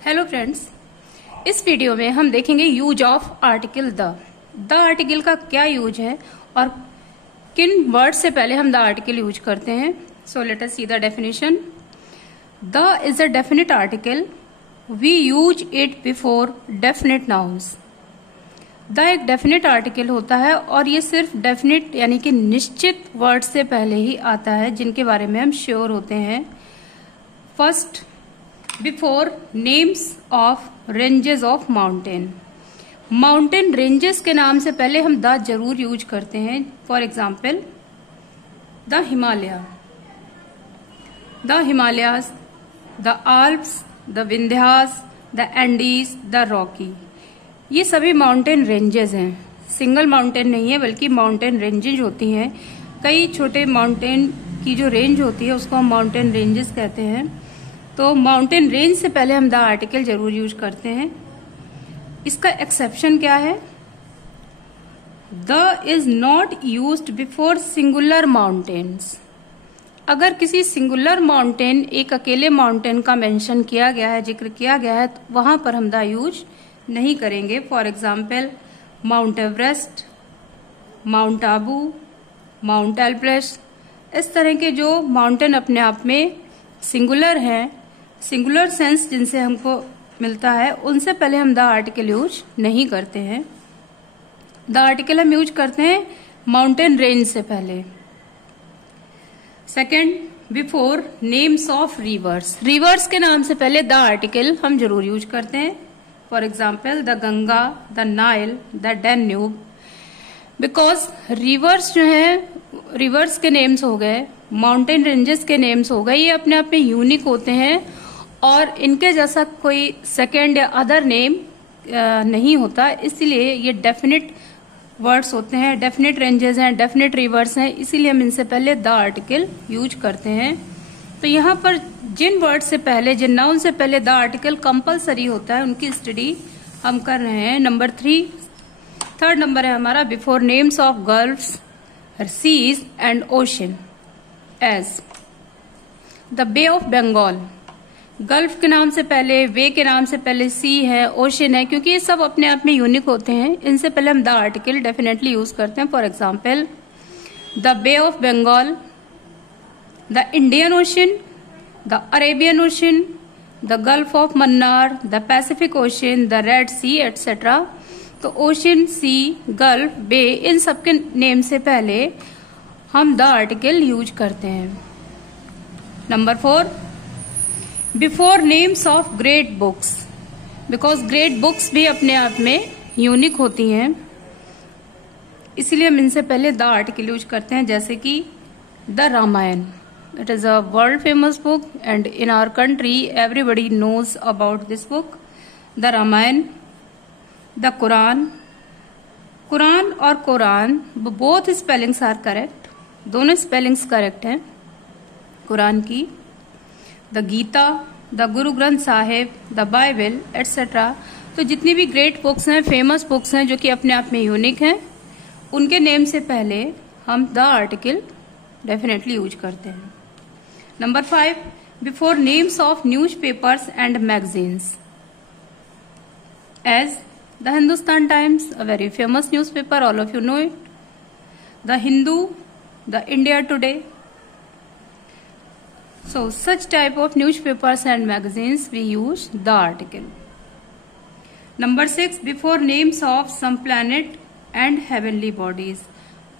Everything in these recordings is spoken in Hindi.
हेलो फ्रेंड्स, इस वीडियो में हम देखेंगे use of article the article का क्या यूज है और किन वर्ड से पहले हम द आर्टिकल यूज करते हैं। So let us see the definition. The is a definite article, we use it before definite nouns. The एक डेफिनेट आर्टिकल होता है और ये सिर्फ डेफिनेट यानी कि निश्चित वर्ड से पहले ही आता है जिनके बारे में हम श्योर होते हैं। First, before names of ranges of mountain. Mountain ranges के नाम से पहले हम द जरूर यूज करते हैं। For example, the Himalayas, the Alps, the Vindhyas, the Andes, the Rocky. ये सभी माउंटेन रेंजेस हैं, सिंगल माउंटेन नहीं है बल्कि माउंटेन रेंजेस होती हैं। कई छोटे माउंटेन की जो रेंज होती है उसको हम माउंटेन रेंजेस कहते हैं। तो माउंटेन रेंज से पहले हम द आर्टिकल जरूर यूज करते हैं। इसका एक्सेप्शन क्या है? The is not used before singular mountains. अगर किसी सिंगुलर माउंटेन, एक अकेले माउंटेन का मेंशन किया गया है, जिक्र किया गया है, तो वहां पर हम द यूज नहीं करेंगे। For example, mount Everest, mount Abu, mount Elbrus. इस तरह के जो माउंटेन अपने आप में सिंगुलर हैं, सिंगुलर सेंस जिनसे हमको मिलता है, उनसे पहले हम द आर्टिकल यूज नहीं करते हैं। द आर्टिकल हम यूज करते हैं माउंटेन रेंज से पहले। Second, before names of reverse. Reverse के नाम से पहले द आर्टिकल हम जरूर यूज करते हैं। For example, the Ganga, the Nile, the Danube. Because reverse जो है, रिवर्स के नेम्स हो गए, माउंटेन रेंजेस के नेम्स हो गए, ये अपने आप में यूनिक होते हैं और इनके जैसा कोई सेकेंड या अदर नेम नहीं होता। इसलिए ये डेफिनेट वर्ड्स होते हैं, डेफिनेट रेंजेस हैं, डेफिनेट रिवर्स हैं, इसीलिए हम इनसे पहले द आर्टिकल यूज करते हैं। तो यहाँ पर जिन वर्ड से पहले, जिन नाउन से पहले द आर्टिकल कंपलसरी होता है, उनकी स्टडी हम कर रहे हैं। नंबर 3, थर्ड नंबर है हमारा, before names of gulfs, seas and ocean as the bay of Bengal. Gulf के नाम से पहले, वे के नाम से पहले सी है, ओशन है, क्योंकि ये सब अपने आप में यूनिक होते हैं। इनसे पहले हम द आर्टिकल डेफिनेटली यूज करते हैं। For example, the bay of Bengal, the Indian ocean, the Arabian ocean, the gulf of Mannar, the Pacific ocean, the Red Sea, etcetera. तो ओशन, सी, गल्फ, बे, इन सबके नेम से पहले हम द आर्टिकल यूज करते हैं। Number 4, before names of great books. Because great books भी अपने आप में यूनिक होती हैं, इसलिए हम इनसे पहले द आर्टिकल यूज करते हैं। जैसे कि the Ramayana, it is a world famous book and in our country everybody knows about this book, the Ramayana. The Quran, Quran और Quran both spellings are correct, दोनों स्पेलिंग्स करेक्ट हैं कुरान की। The Gita, the Guru Granth Sahib, the Bible, etcetera. तो जितनी भी ग्रेट बुक्स हैं, फेमस बुक्स हैं जो कि अपने आप में यूनिक हैं, उनके नेम से पहले हम द आर्टिकल डेफिनेटली यूज करते हैं। Number 5, before names of newspapers and magazines as the Hindustan Times, a very famous newspaper, all of you know it, the Hindu, the India Today. So such type of newspapers and magazines we use the article. Number 6, before names of some planet and heavenly bodies.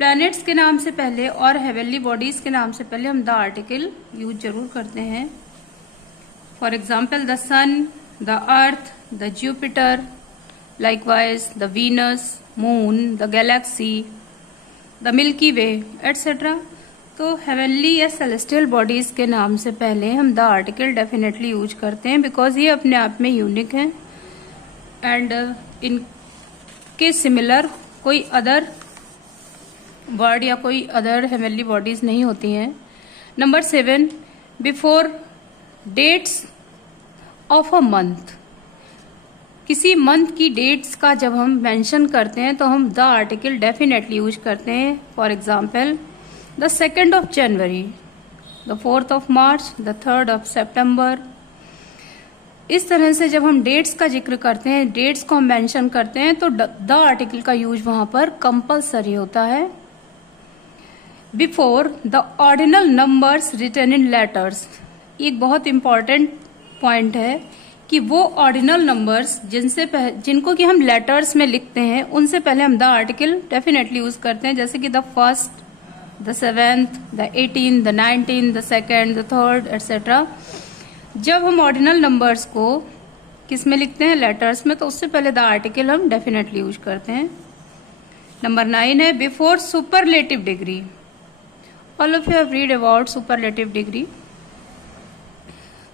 Planets के नाम से पहले और heavenly bodies के नाम से पहले हम the article यूज जरूर करते हैं। For example, the sun, the earth, the Jupiter, likewise the Venus, moon, the galaxy, the Milky Way, etc. तो हेवनली या सेलेस्टियल बॉडीज के नाम से पहले हम द आर्टिकल डेफिनेटली यूज करते हैं, बिकॉज ये अपने आप में यूनिक है एंड इनके सिमिलर कोई अदर वर्ड या कोई अदर हेवनली बॉडीज नहीं होती हैं। Number 7, before dates of a month. किसी मंथ की डेट्स का जब हम मेंशन करते हैं तो हम द आर्टिकल डेफिनेटली यूज करते हैं। For example, the 2nd of January, the 4th of March, the 3rd of September, इस तरह से जब हम डेट्स का जिक्र करते हैं, डेट्स को हम मेंशन करते हैं, तो द आर्टिकल का यूज वहां पर कंपलसरी होता है। Before the ordinal numbers written in letters, एक बहुत इंपॉर्टेंट पॉइंट है कि वो ऑर्डिनल नंबर्स जिनको कि हम लेटर्स में लिखते हैं, उनसे पहले हम द आर्टिकल डेफिनेटली यूज करते हैं, जैसे कि the first, the 7th, the 18th, the 19th, the 2nd, the 3rd etcetera. जब हम ऑर्डिनल नंबर्स को किस में लिखते हैं, लेटर्स में, तो उससे पहले द आर्टिकल हम डेफिनेटली यूज करते हैं। नंबर 9 है before superlative degree. All of you have read about superlative degree.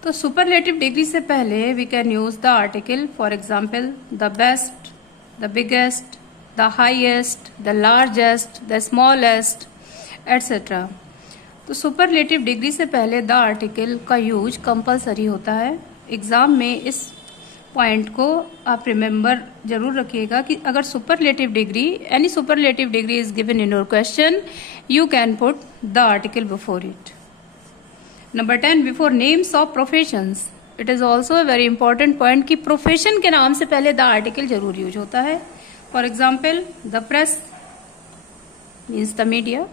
तो सुपरलेटिव डिग्री से पहले we can use the article, for example the best, the biggest, the highest, the largest, the smallest etcetera. तो सुपरलेटिव डिग्री से पहले द आर्टिकल का यूज कंपलसरी होता है। एग्जाम में इस पॉइंट को आप रिमेम्बर जरूर रखिएगा कि अगर superlative degree, any superlative degree is given in your question, you can put the article before it. Number 10 before names of professions. It is also a very important point कि प्रोफेशन के नाम से पहले द आर्टिकल जरूर यूज होता है। For example the press means the media,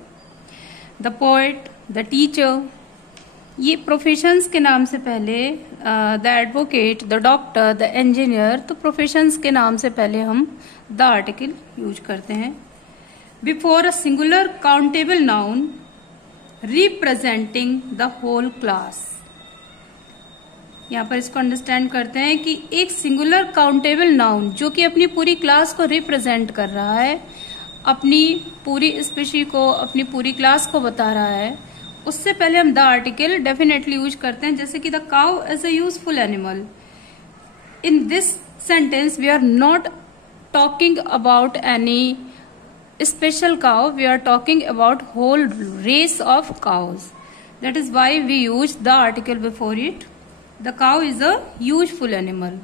the poet, the teacher, ये प्रोफेशंस के नाम से पहले, the advocate, the doctor, the engineer, तो प्रोफेशंस के नाम से पहले हम द आर्टिकल यूज करते हैं। Before a singular countable noun representing the whole class. यहाँ पर इसको अंडरस्टैंड करते हैं कि एक सिंगुलर काउंटेबल नाउन जो कि अपनी पूरी क्लास को रिप्रेजेंट कर रहा है, अपनी पूरी स्पीशी को, अपनी पूरी क्लास को बता रहा है, उससे पहले हम द आर्टिकल डेफिनेटली यूज करते हैं, जैसे कि the cow is a useful animal. In this sentence we are not talking about any special cow, we are talking about whole race of cows, that is why we use the article before it. The cow is a useful animal.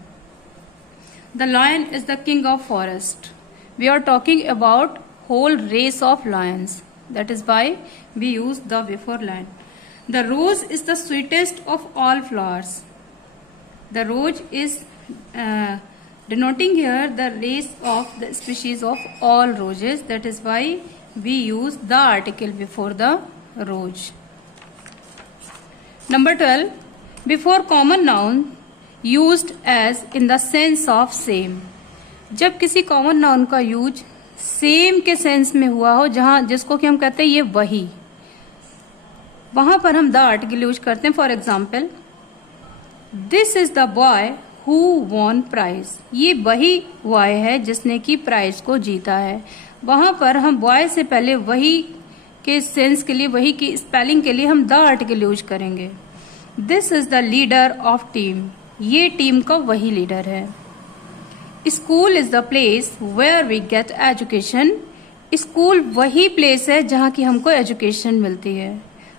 The lion is the king of forest, we are talking about whole race of lions, that is why we use the before line. The rose is the sweetest of all flowers. The rose is denoting here the race of the species of all roses, that is why we use the article before the rose. Number 12 before common noun used as in the sense of same। जब किसी कॉमन नाउन का यूज सेम के सेंस में हुआ हो, जहां जिसको कि हम कहते हैं ये वही, वहां पर हम द आर्टिकल यूज करते हैं। For example this is the boy who won prize, ये वही बॉय है जिसने की प्राइज को जीता है। वहां पर हम बॉय से पहले वही के सेंस के लिए, वही की स्पेलिंग के लिए हम द आर्टिकल यूज करेंगे। This is the leader of team, ये टीम का वही लीडर है। School is the place where we get education, school वही प्लेस है जहां की हमको एजुकेशन मिलती है।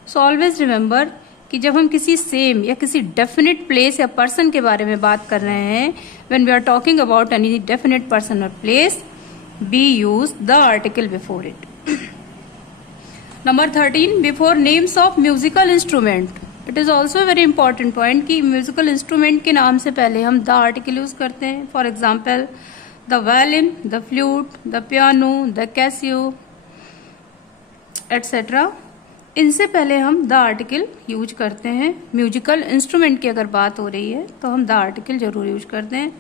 सो ऑलवेज रिमेम्बर कि जब हम किसी सेम या किसी डेफिनेट प्लेस या पर्सन के बारे में बात कर रहे हैं, when we are talking about any definite person और place, we use the article before it. Number 13 before names of musical instrument. It is also very important point कि म्यूजिकल इंस्ट्रूमेंट के नाम से पहले हम द आर्टिकल यूज करते हैं। For example the violin, the flute, the piano, the Casio etcetera, इनसे पहले हम द आर्टिकल यूज करते हैं। म्यूजिकल इंस्ट्रूमेंट की अगर बात हो रही है तो हम द आर्टिकल जरूर यूज करते हैं।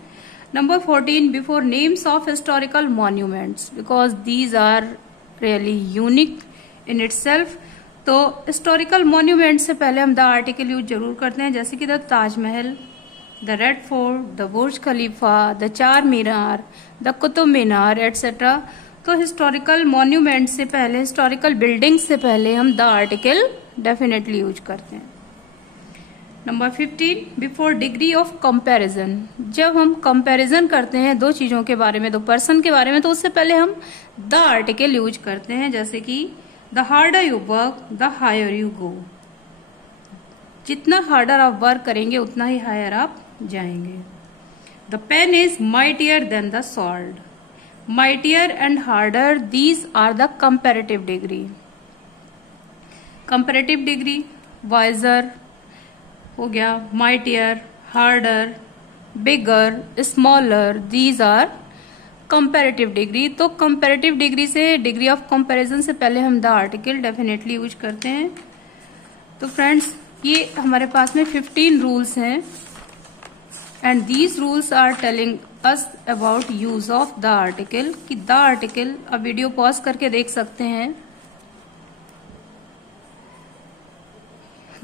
Number 14 before names of historical monuments, because these are really unique in itself. तो हिस्टोरिकल मॉन्यूमेंट से पहले हम द आर्टिकल यूज जरूर करते हैं, जैसे कि the Taj Mahal, the red fort, the Burj Khalifa, the चार मीनार, द कुतुब मीनार एटसेट्रा। तो हिस्टोरिकल मॉन्यूमेंट से पहले, हिस्टोरिकल बिल्डिंग से पहले हम द आर्टिकल डेफिनेटली यूज करते हैं। Number 15 before degree of comparison. जब हम कंपैरिजन करते हैं दो चीजों के बारे में, दो पर्सन के बारे में, तो उससे पहले हम द आर्टिकल यूज करते हैं, जैसे कि the harder you work the higher you go. जितना हार्डर आप वर्क करेंगे उतना ही हायर आप जाएंगे। The pen is mightier than the sword. Mightier and harder, these are the comparative degree. Comparative degree wiser हो गया, mightier, harder, bigger, smaller, these are comparative degree. तो कंपैरेटिव डिग्री से, डिग्री ऑफ कंपैरिजन से पहले हम द आर्टिकल डेफिनेटली यूज करते हैं। तो फ्रेंड्स, ये हमारे पास में 15 रूल्स हैं and these rules are telling us about use of the article. कि द आर्टिकल, अब वीडियो पॉज करके देख सकते हैं।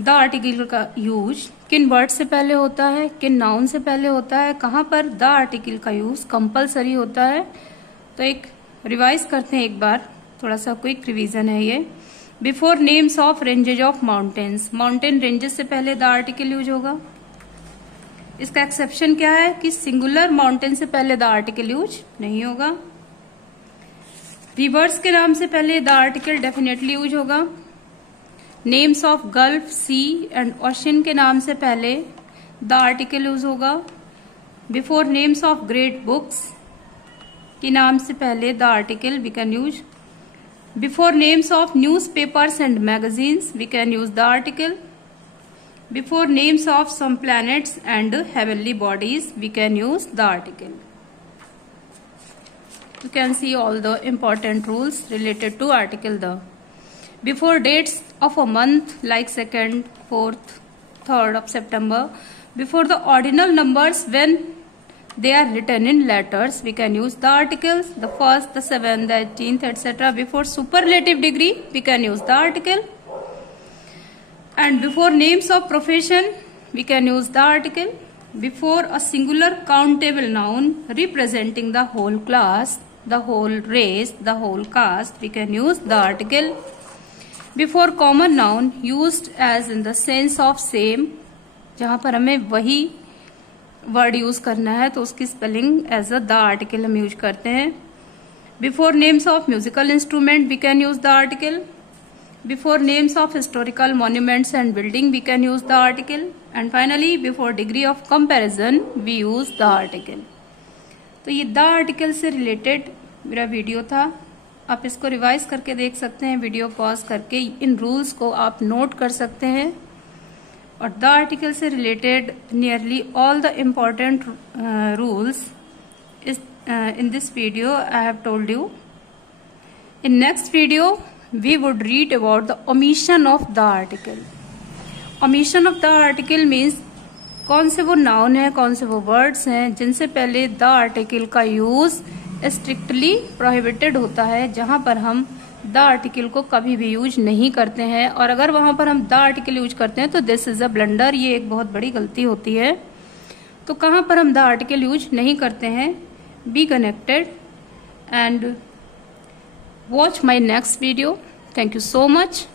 द आर्टिकल का यूज किन वर्ड से पहले होता है, किन नाउन से पहले होता है, कहाँ पर द आर्टिकल का यूज कंपलसरी होता है। तो एक रिवाइज करते हैं एक बार, थोड़ा सा क्विक रिवीजन है ये। Before names of ranges of mountains, mountain ranges से पहले द आर्टिकल यूज होगा। इसका एक्सेप्शन क्या है कि सिंगुलर माउंटेन से पहले द आर्टिकल यूज नहीं होगा। रिवर्स के नाम से पहले द आर्टिकल डेफिनेटली यूज होगा। Names of gulf, sea and ocean के नाम से पहले द आर्टिकल यूज होगा। Before names of great books के नाम से पहले the article we can use. Before names of newspapers and magazines we can use the article. Before names of some planets and heavenly bodies, we can use the article. You can see all the important rules related to article the. Before dates of a month like 2nd, 4th, 3rd of September, before the ordinal numbers when they are written in letters, we can use the articles. The 1st, the 7th, the 18th, etc. Before superlative degree, we can use the article. And before names of profession, we can use the article. Before a singular countable noun representing the whole class, the whole race, the whole caste, we can use the article. Before common noun used as in the sense of same, जहाँ पर हमें वही वर्ड यूज करना है तो उसकी spelling as a the article हम यूज करते हैं। Before names of musical instrument, we can use the article. Before names of historical monuments and building, we can use the article. And finally, before degree of comparison, we use the article. तो ये the article से related मेरा वीडियो था। आप इसको रिवाइज करके देख सकते हैं, वीडियो पॉज करके इन रूल्स को आप नोट कर सकते हैं। और the article से related nearly all the important rules is in this video I have told you. In next video, we would read about the omission of the article. Omission of the article means कौन से वो नाउन है, कौन से वो वर्ड्स हैं जिनसे पहले द आर्टिकल का यूज स्ट्रिक्टली प्रोहिबिटेड होता है, जहां पर हम द आर्टिकल को कभी भी यूज नहीं करते हैं। और अगर वहां पर हम द आर्टिकल यूज करते हैं तो दिस इज अ ब्लंडर, ये एक बहुत बड़ी गलती होती है। तो कहां पर हम द आर्टिकल यूज नहीं करते हैं, be connected and watch my next video. Thank you so much.